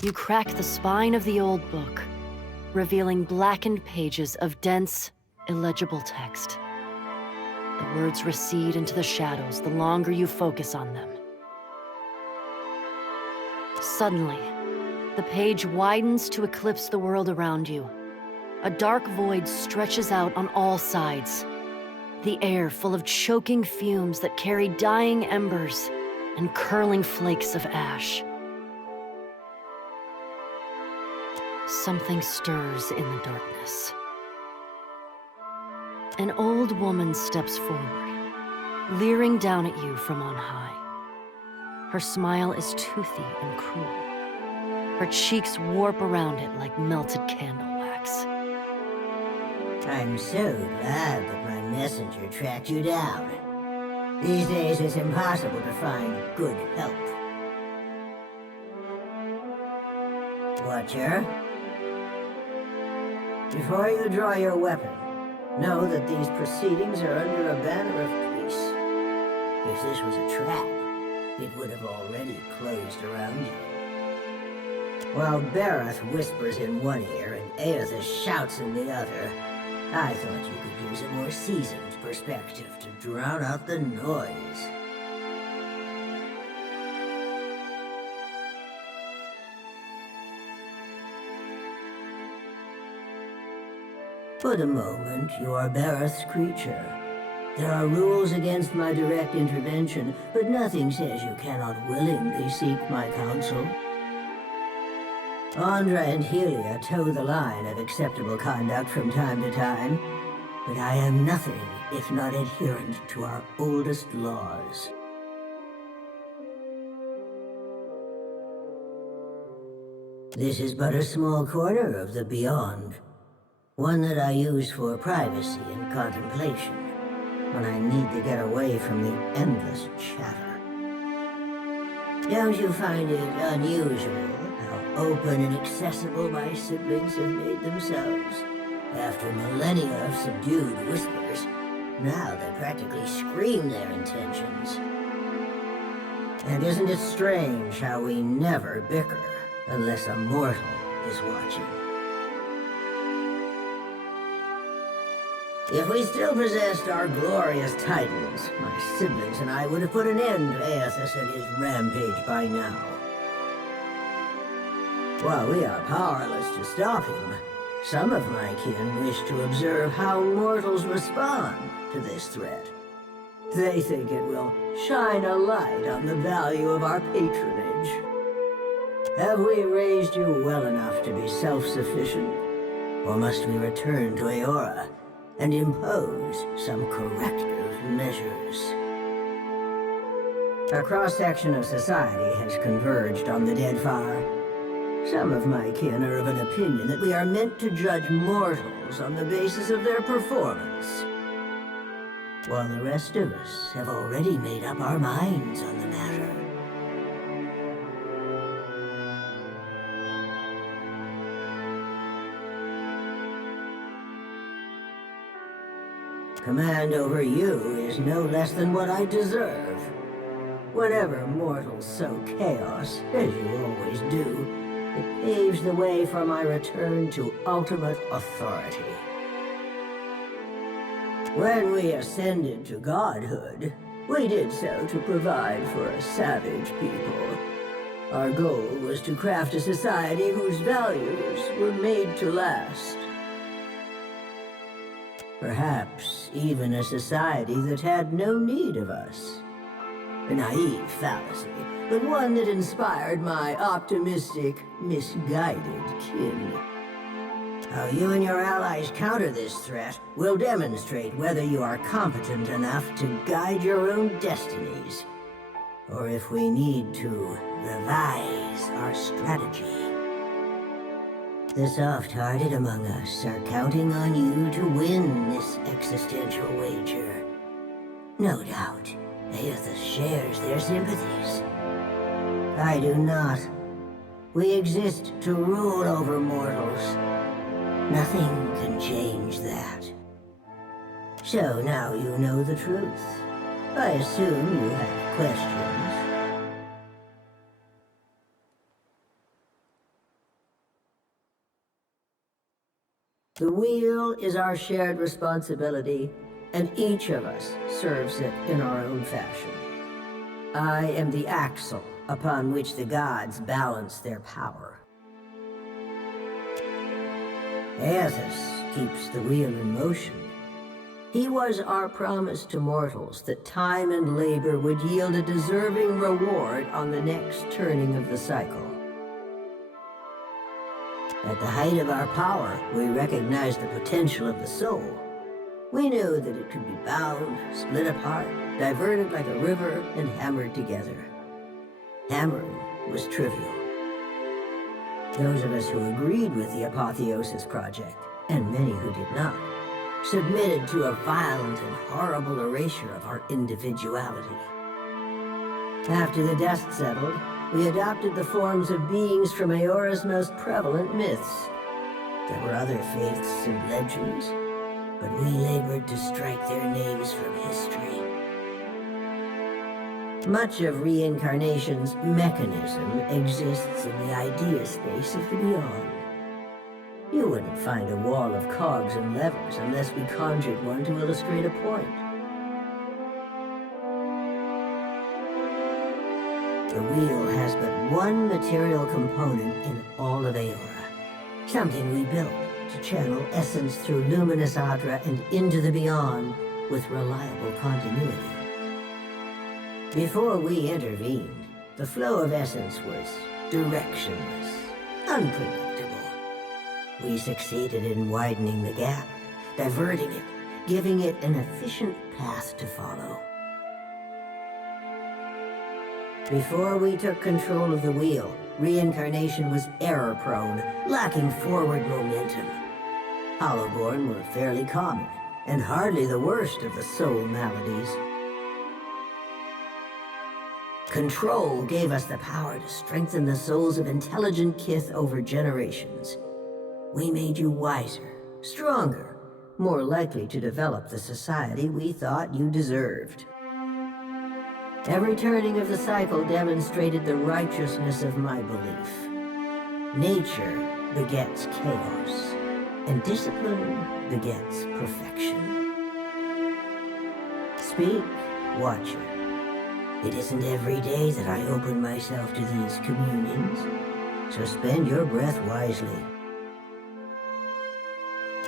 You crack the spine of the old book, revealing blackened pages of dense, illegible text. The words recede into the shadows the longer you focus on them. Suddenly, the page widens to eclipse the world around you. A dark void stretches out on all sides, the air full of choking fumes that carry dying embers and curling flakes of ash. Something stirs in the darkness. An old woman steps forward, leering down at you from on high. Her smile is toothy and cruel. Her cheeks warp around it like melted candle wax. I'm so glad that my messenger tracked you down. These days it's impossible to find good help. Watcher, before you draw your weapon, know that these proceedings are under a banner of peace. If this was a trap, it would have already closed around you. While Bareth whispers in one ear and Aethys shouts in the other, I thought you could use a more seasoned perspective to drown out the noise. For the moment, you are Bareth's creature. There are rules against my direct intervention, but nothing says you cannot willingly seek my counsel. Andra and Helia toe the line of acceptable conduct from time to time, but I am nothing if not adherent to our oldest laws. This is but a small corner of the beyond, one that I use for privacy and contemplation, when I need to get away from the endless chatter. Don't you find it unusual how open and accessible my siblings have made themselves? After millennia of subdued whispers, now they practically scream their intentions. And isn't it strange how we never bicker unless a mortal is watching? If we still possessed our glorious titans, my siblings and I would have put an end to Aethys and his rampage by now. While we are powerless to stop him, some of my kin wish to observe how mortals respond to this threat. They think it will shine a light on the value of our patronage. Have we raised you well enough to be self-sufficient? Or must we return to Eora and impose some corrective measures? A cross-section of society has converged on the Deadfire. Some of my kin are of an opinion that we are meant to judge mortals on the basis of their performance, while the rest of us have already made up our minds on the matter. Command over you is no less than what I deserve. Whenever mortals sow chaos, as you always do, it paves the way for my return to ultimate authority. When we ascended to godhood, we did so to provide for a savage people. Our goal was to craft a society whose values were made to last. Perhaps even a society that had no need of us. A naive fallacy, but one that inspired my optimistic, misguided kin. How you and your allies counter this threat will demonstrate whether you are competent enough to guide your own destinies, or if we need to revise our strategy. The soft-hearted among us are counting on you to win this existential wager. No doubt, Aethys shares their sympathies. I do not. We exist to rule over mortals. Nothing can change that. So now you know the truth. I assume you have questions. The wheel is our shared responsibility, and each of us serves it in our own fashion. I am the axle upon which the gods balance their power. Aethys keeps the wheel in motion. He was our promise to mortals that time and labor would yield a deserving reward on the next turning of the cycle. At the height of our power, we recognized the potential of the soul. We knew that it could be bound, split apart, diverted like a river, and hammered together. Hammering was trivial. Those of us who agreed with the Apotheosis Project, and many who did not, submitted to a violent and horrible erasure of our individuality. After the dust settled, we adopted the forms of beings from Eora's most prevalent myths. There were other faiths and legends, but we labored to strike their names from history. Much of reincarnation's mechanism exists in the idea space of the beyond. You wouldn't find a wall of cogs and levers unless we conjured one to illustrate a point. The wheel has but one material component in all of Eora. Something we built to channel essence through luminous Adra and into the beyond with reliable continuity. Before we intervened, the flow of essence was directionless, unpredictable. We succeeded in widening the gap, diverting it, giving it an efficient path to follow. Before we took control of the wheel, reincarnation was error-prone, lacking forward momentum. Hollowborn were fairly common, and hardly the worst of the soul maladies. Control gave us the power to strengthen the souls of intelligent kith over generations. We made you wiser, stronger, more likely to develop the society we thought you deserved. Every turning of the cycle demonstrated the righteousness of my belief. Nature begets chaos, and discipline begets perfection. Speak, Watcher. It isn't every day that I open myself to these communions, so spend your breath wisely.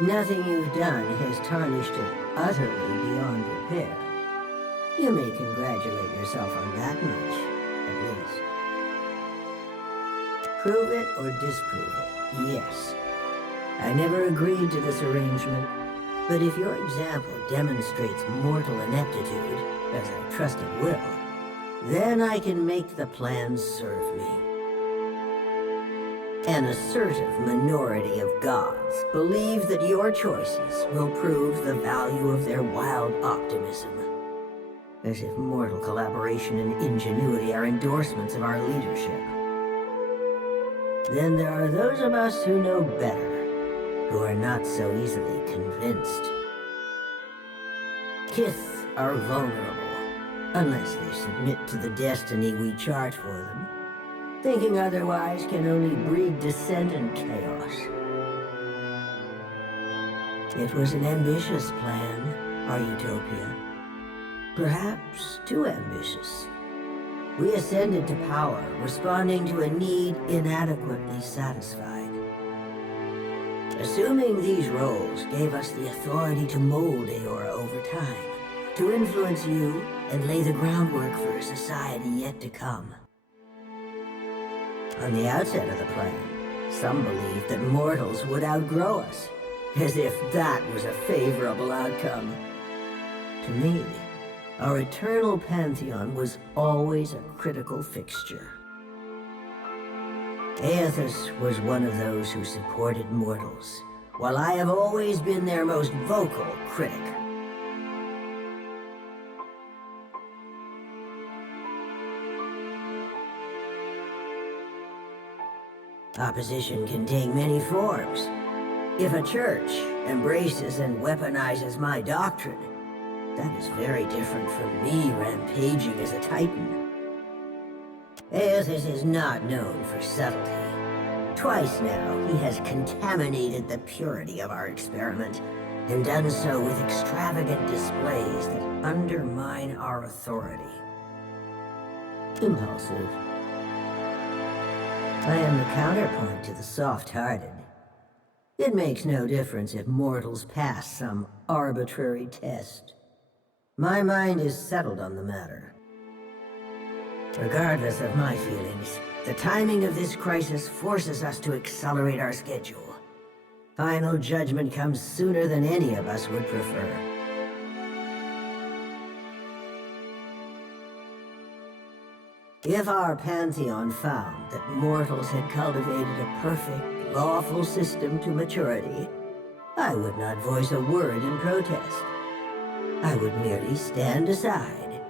Nothing you've done has tarnished it utterly beyond repair. You may congratulate yourself on that much, at least. Prove it or disprove it, yes. I never agreed to this arrangement, but if your example demonstrates mortal ineptitude, as I trust it will, then I can make the plans serve me. An assertive minority of gods believe that your choices will prove the value of their wild optimism. As if mortal collaboration and ingenuity are endorsements of our leadership. Then there are those of us who know better, who are not so easily convinced. Kith are vulnerable, unless they submit to the destiny we chart for them. Thinking otherwise can only breed dissent and chaos. It was an ambitious plan, our utopia. Perhaps too ambitious. We ascended to power, responding to a need inadequately satisfied. Assuming these roles gave us the authority to mold Eora over time, to influence you and lay the groundwork for a society yet to come. On the outset of the plan, some believed that mortals would outgrow us, as if that was a favorable outcome. To me, our eternal pantheon was always a critical fixture. Aethys was one of those who supported mortals, while I have always been their most vocal critic. Opposition can take many forms. If a church embraces and weaponizes my doctrine, that is very different from me rampaging as a titan. Aethys is not known for subtlety. Twice now, he has contaminated the purity of our experiment, and done so with extravagant displays that undermine our authority. Impulsive. I am the counterpoint to the soft-hearted. It makes no difference if mortals pass some arbitrary test. My mind is settled on the matter. Regardless of my feelings, the timing of this crisis forces us to accelerate our schedule. Final judgment comes sooner than any of us would prefer. If our pantheon found that mortals had cultivated a perfect, lawful system to maturity, I would not voice a word in protest. I would merely stand aside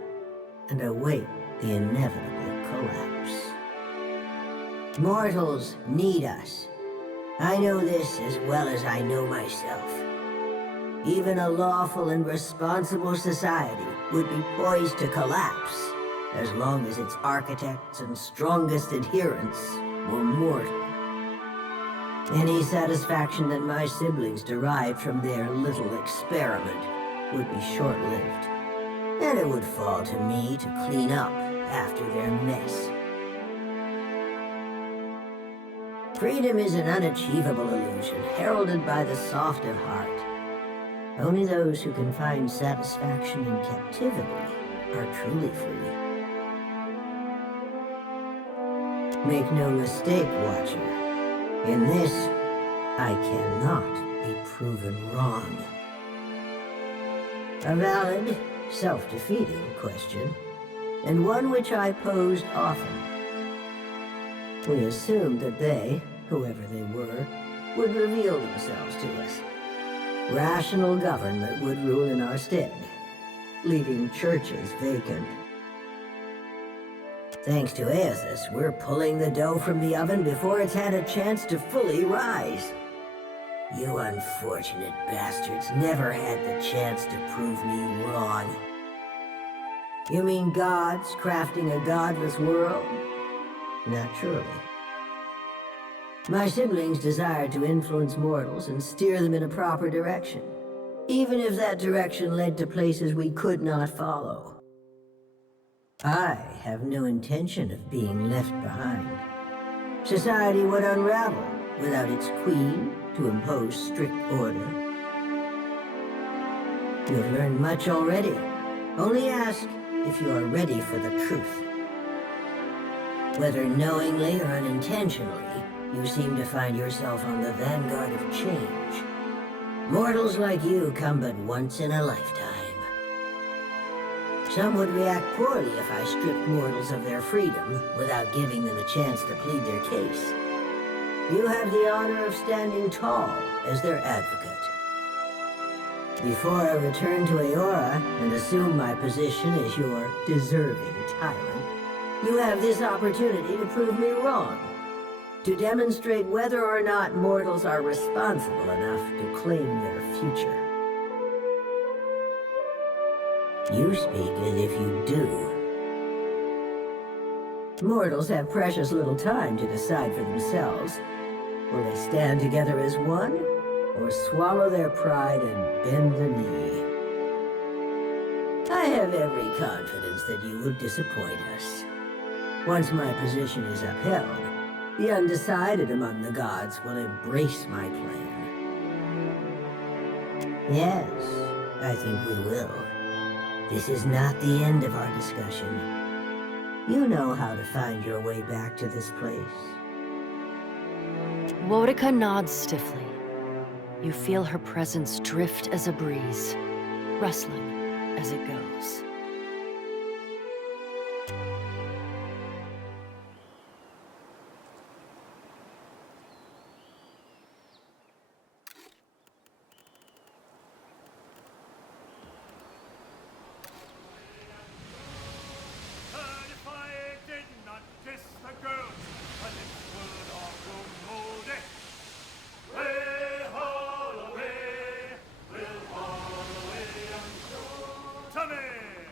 and await the inevitable collapse. Mortals need us. I know this as well as I know myself. Even a lawful and responsible society would be poised to collapse as long as its architects and strongest adherents were mortal. Any satisfaction that my siblings derived from their little experiment would be short-lived, and it would fall to me to clean up after their mess. Freedom is an unachievable illusion, heralded by the soft of heart. Only those who can find satisfaction in captivity are truly free. Make no mistake, Watcher. In this, I cannot be proven wrong. A valid, self-defeating question, and one which I posed often. We assumed that they, whoever they were, would reveal themselves to us. Rational government would rule in our stead, leaving churches vacant. Thanks to Aethys, we're pulling the dough from the oven before it's had a chance to fully rise. You unfortunate bastards never had the chance to prove me wrong. You mean gods crafting a godless world? Naturally. My siblings desired to influence mortals and steer them in a proper direction, even if that direction led to places we could not follow. I have no intention of being left behind. Society would unravel without its queen to impose strict order. You have learned much already. Only ask if you are ready for the truth. Whether knowingly or unintentionally, you seem to find yourself on the vanguard of change. Mortals like you come but once in a lifetime. Some would react poorly if I stripped mortals of their freedom without giving them a chance to plead their case. You have the honor of standing tall as their advocate. Before I return to Eora and assume my position as your deserving tyrant, you have this opportunity to prove me wrong, to demonstrate whether or not mortals are responsible enough to claim their future. You speak as if you do. Mortals have precious little time to decide for themselves. Will they stand together as one, or swallow their pride and bend the knee? I have every confidence that you will disappoint us. Once my position is upheld, the undecided among the gods will embrace my plan. Yes, I think we will. This is not the end of our discussion. You know how to find your way back to this place. Weodica nods stiffly. You feel her presence drift as a breeze, rustling as it goes. Come here!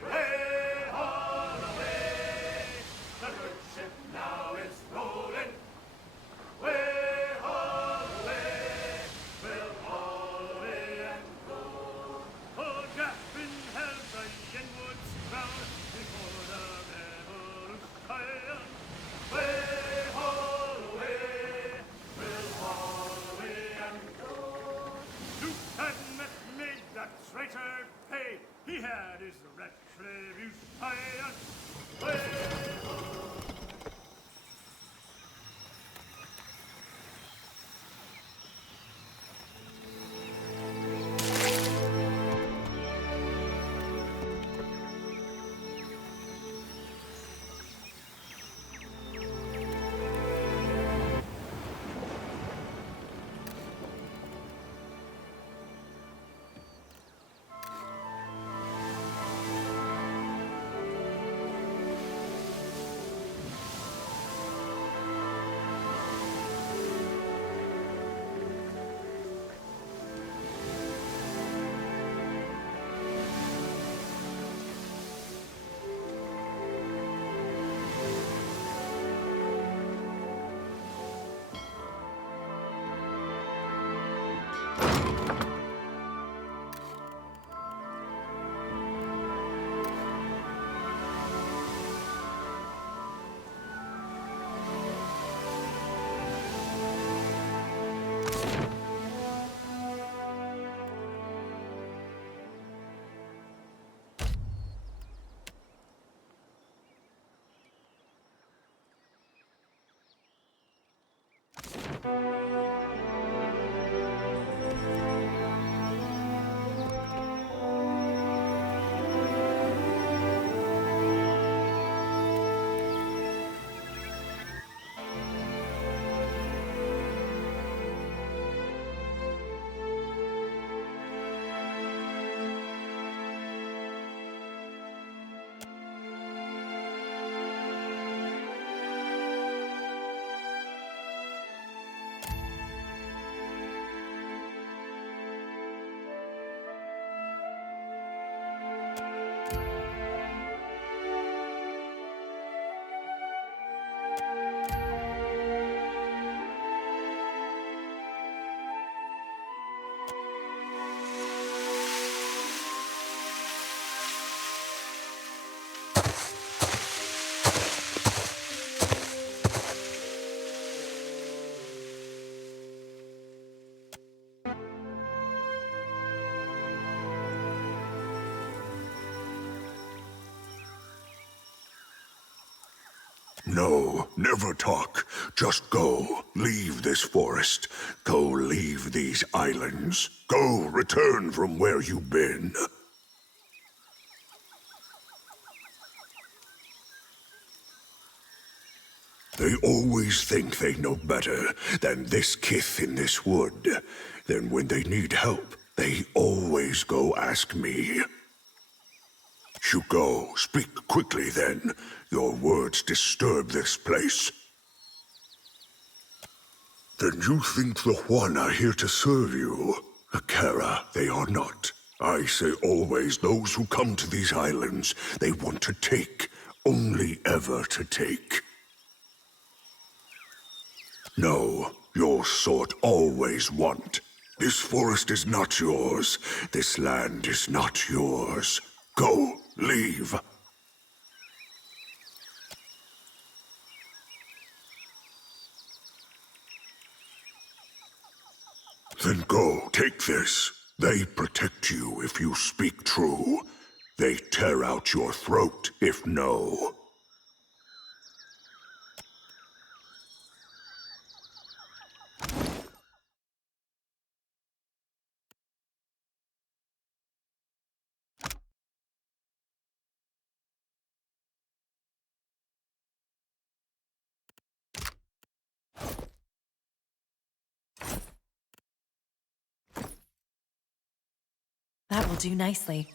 No, never talk. Just go. Leave this forest. Go leave these islands. Go return from where you've been. They always think they know better than this kith in this wood. Then when they need help, they always go ask me. You go. Speak quickly, then. Your words disturb this place. Then you think the Juan are here to serve you? Wakara, they are not. I say always, those who come to these islands, they want to take. Only ever to take. No, your sort always want. This forest is not yours. This land is not yours. Go, leave. Then go, take this. They protect you if you speak true. They tear out your throat if no. That will do nicely.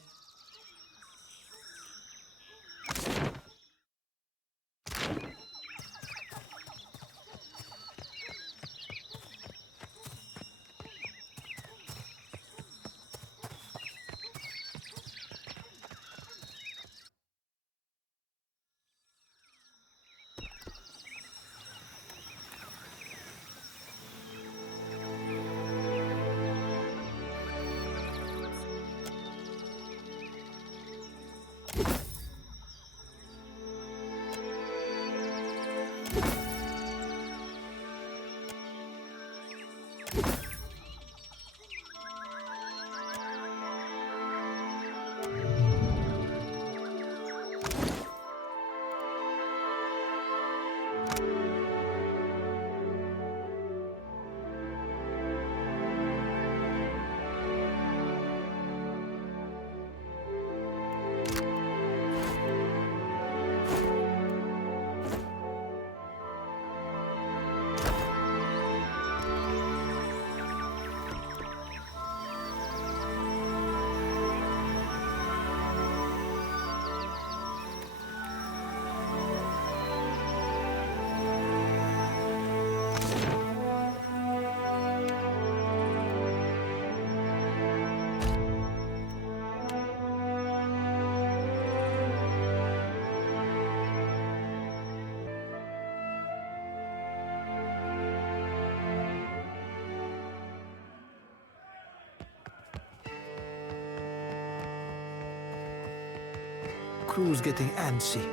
Crew's getting antsy.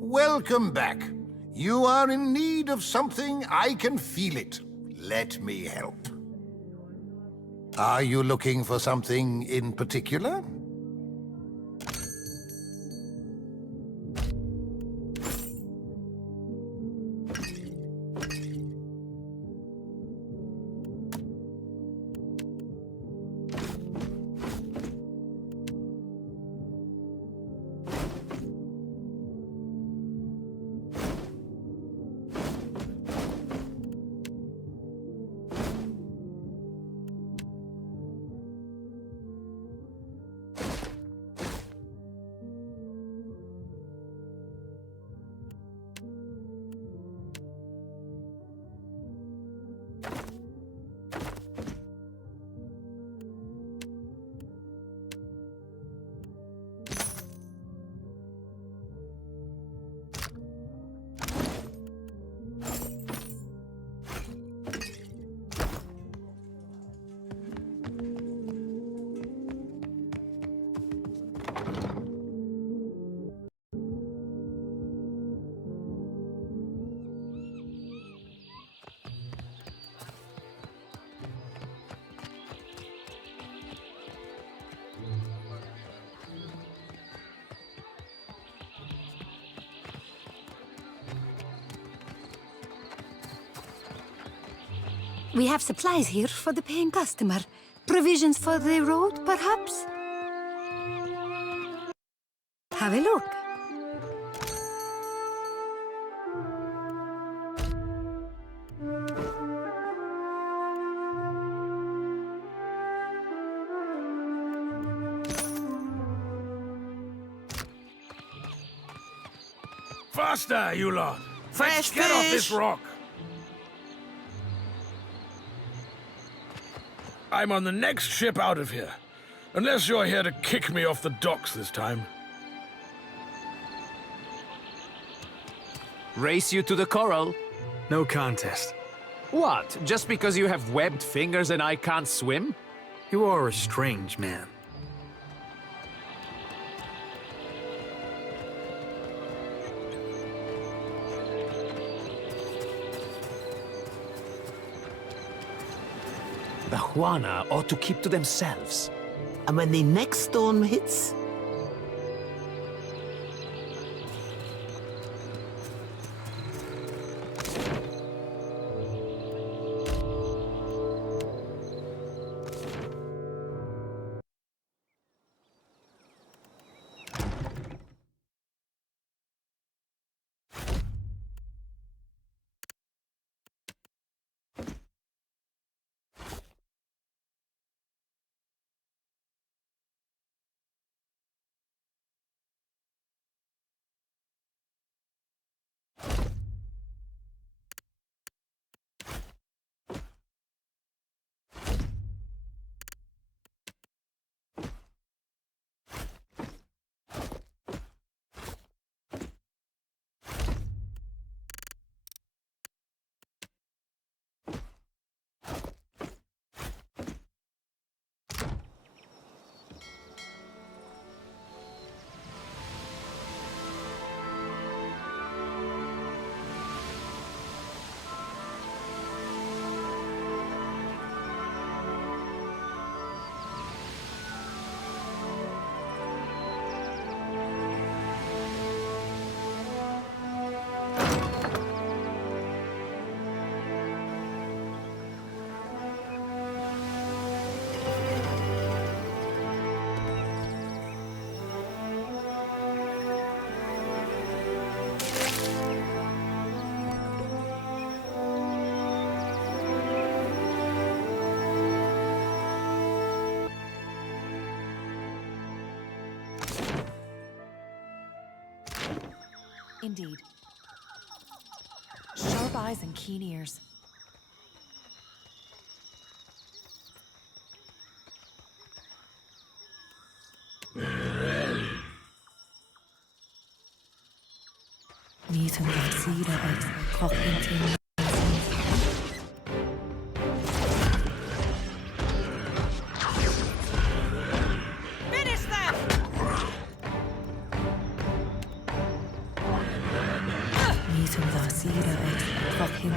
Welcome back. You are in need of something, I can feel it. Let me help. Are you looking for something in particular? We have supplies here for the paying customer. Provisions for the road, perhaps? Have a look. Faster, you lot! Fresh Let's get off this fish! rock! I'm on the next ship out of here. Unless you're here to kick me off the docks this time. Race you to the coral? No contest. What? Just because you have webbed fingers and I can't swim? You are a strange man. The Juana ought to keep to themselves. And when the next storm hits, Indeed. Sharp eyes and keen ears. Nieten gaat sieren uit koching. Finish them! Nieten gaat sieren uit koching.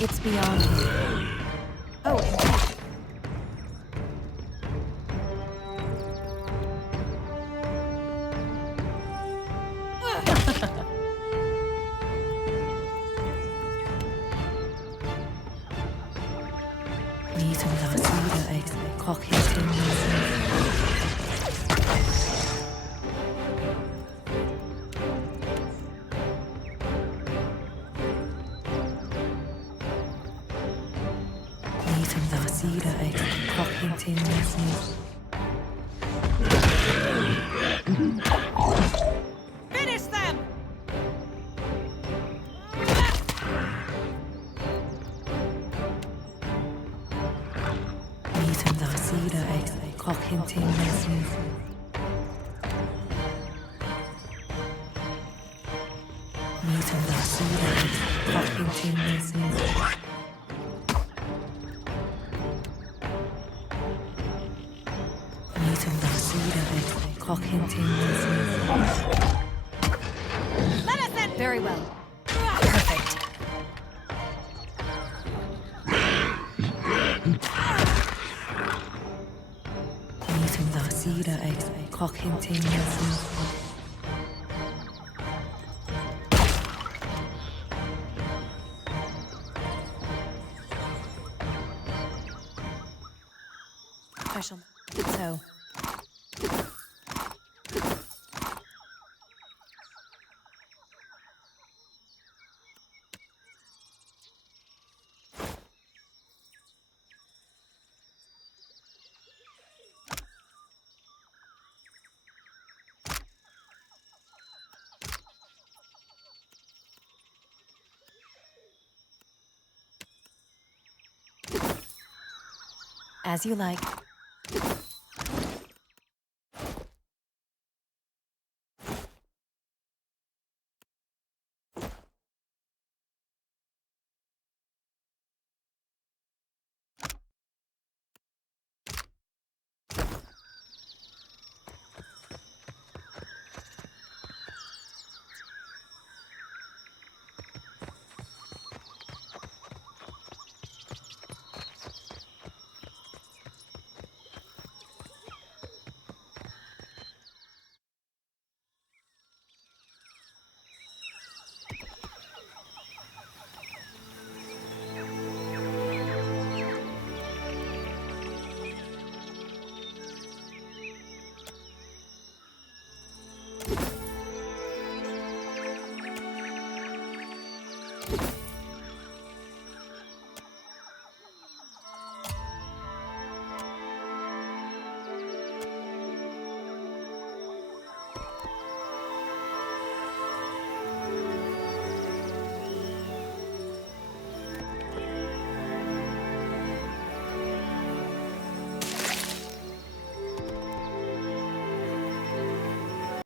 It's beyond me. Oh, indeed. Finish them! Very well. Perfect. I shall. So. As you like.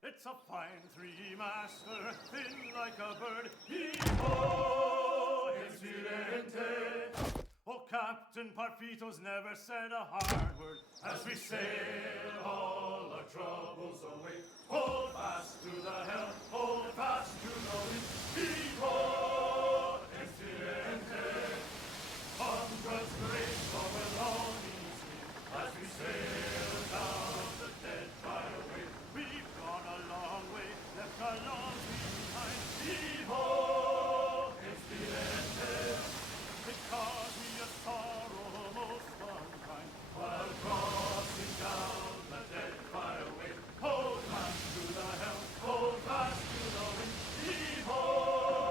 It's a fine three-master, thin like a bird. Upoho Wharo. Oh, Captain Parfito's never said a hard word. As we sail all our troubles away, hold fast to the helm, hold fast to the wind. Upoho Wharo. On God's grace, all will all be sweet. As we sail down the dead byway, we've gone a long way, left our logs behind. Upoho Wharo. It caused me a sorrow most unkind, while crossing down the dead byway. Hold fast to the helm, hold fast to the wind. Upoho Wharo.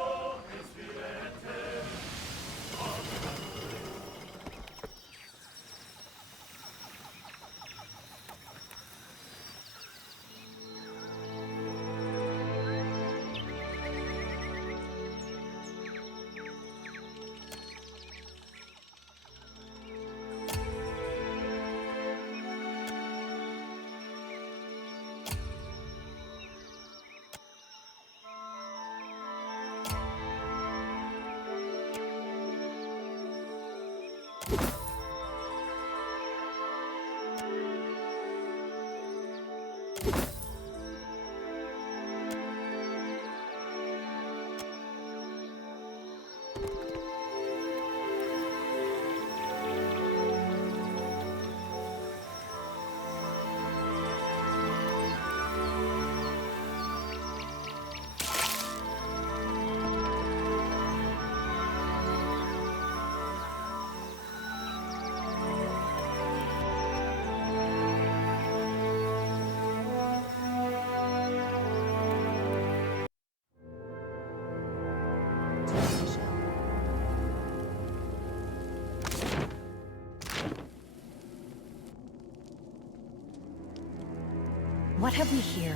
What have we here?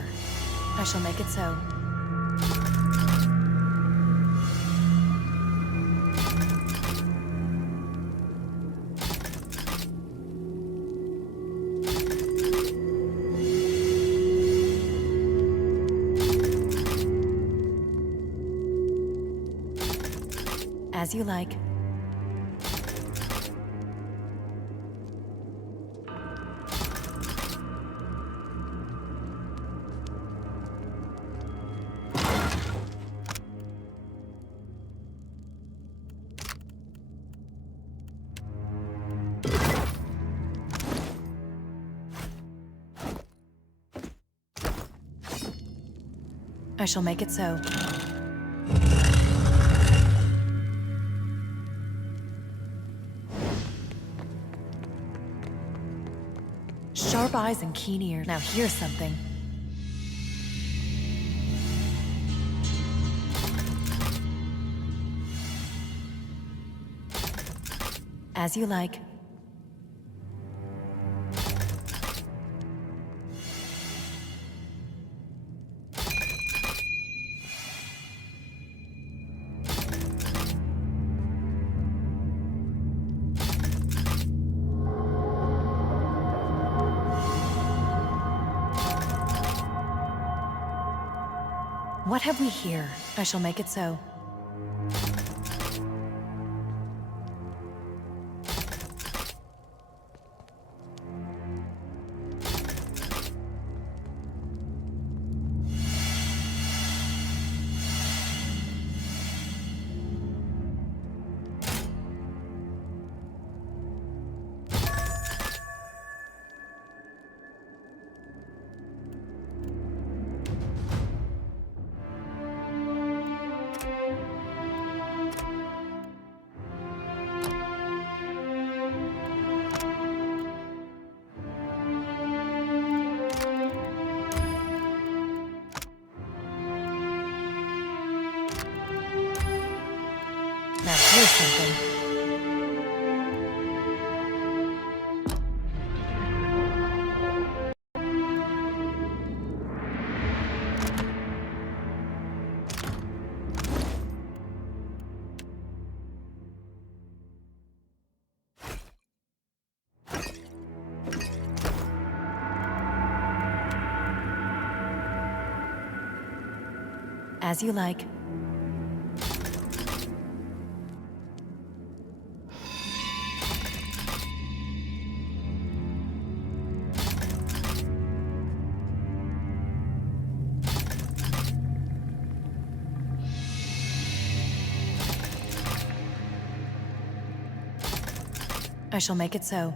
I shall make it so. As you like. I shall make it so. Sharp eyes and keen ears. Now here's something. As you like. What have we here? I shall make it so. Now here's something. As you like. I shall make it so.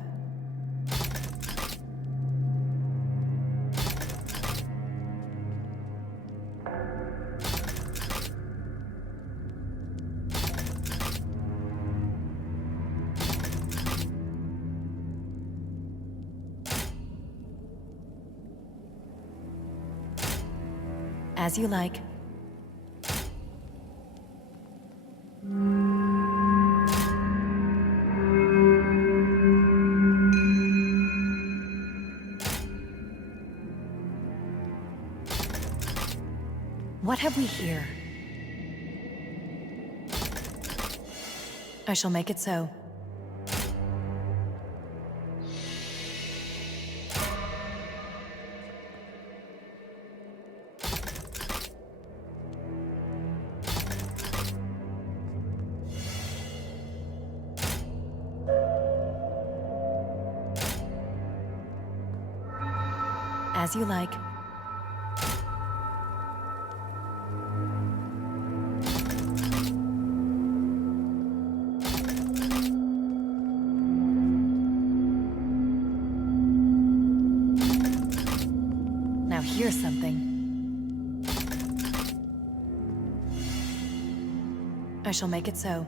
As you like. What have we here? I shall make it so. As you like. Now here's something. I shall make it so.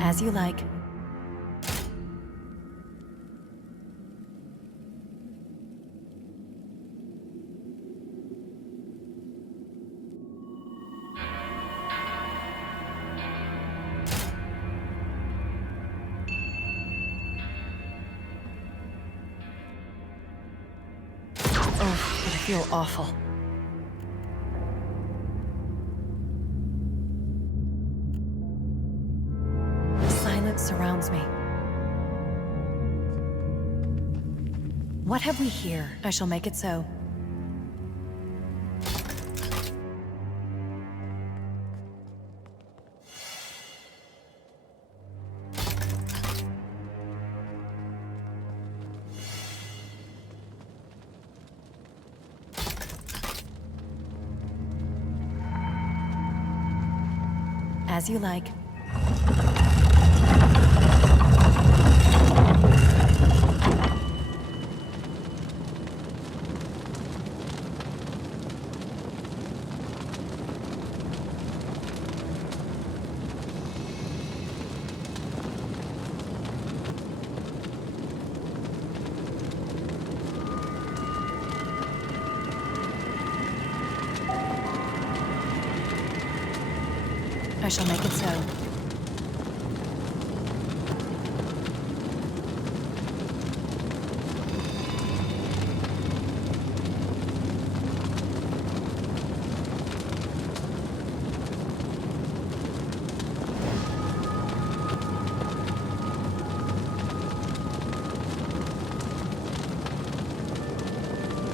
As you like. Oh, but I feel awful. Silence surrounds me. What have we here? I shall make it so. As you like. I shall make it so.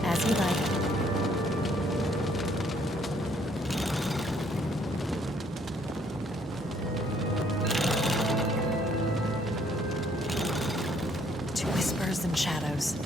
As you like. And shadows.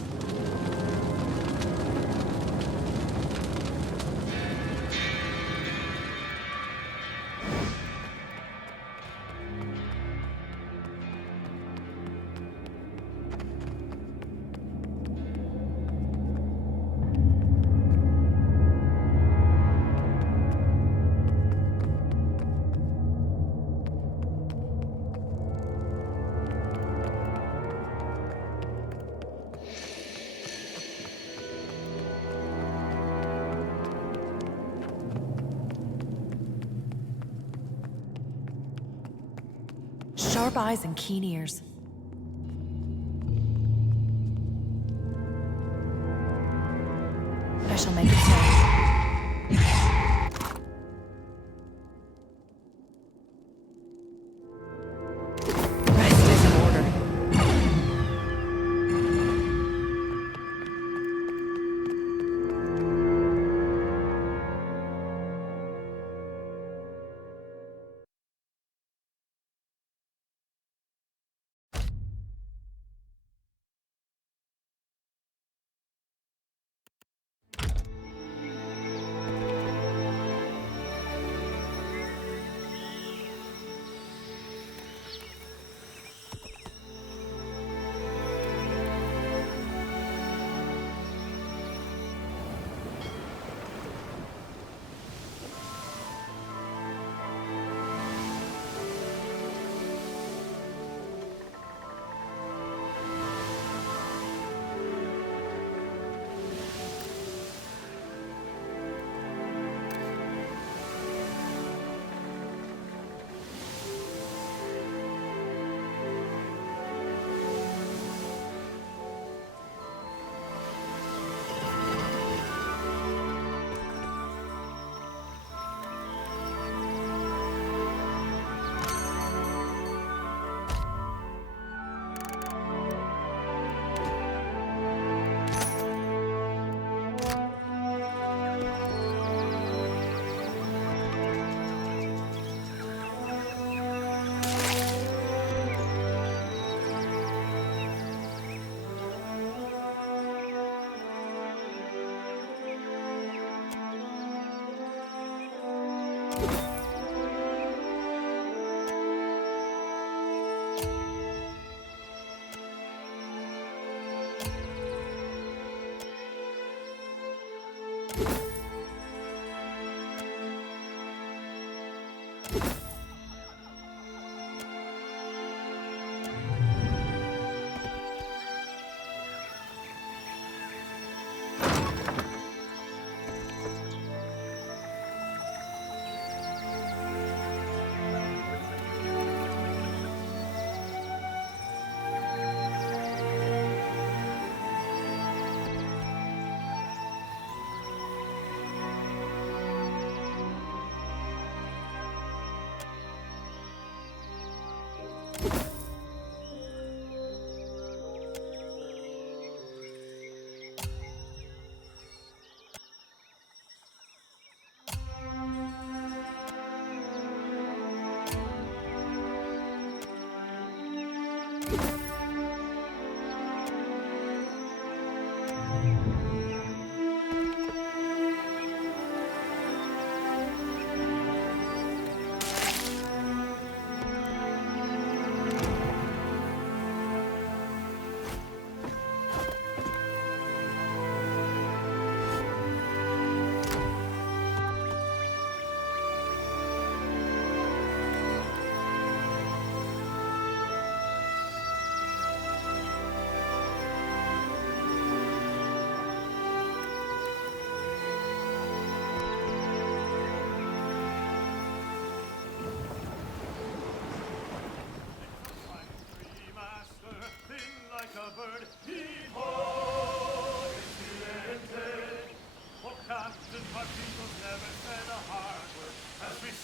Sharp eyes and keen ears. I shall make it so. Rest is in order.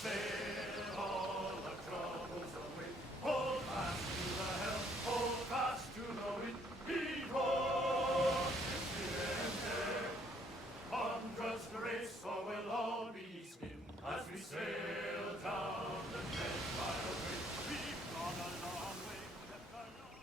sail all our troubles away. Hold fast to the helm, hold fast to the wind. Heave-ho, hundreds to race, or we'll all be skinned as we sail down the dread fire way. We've gone a long way, left our long.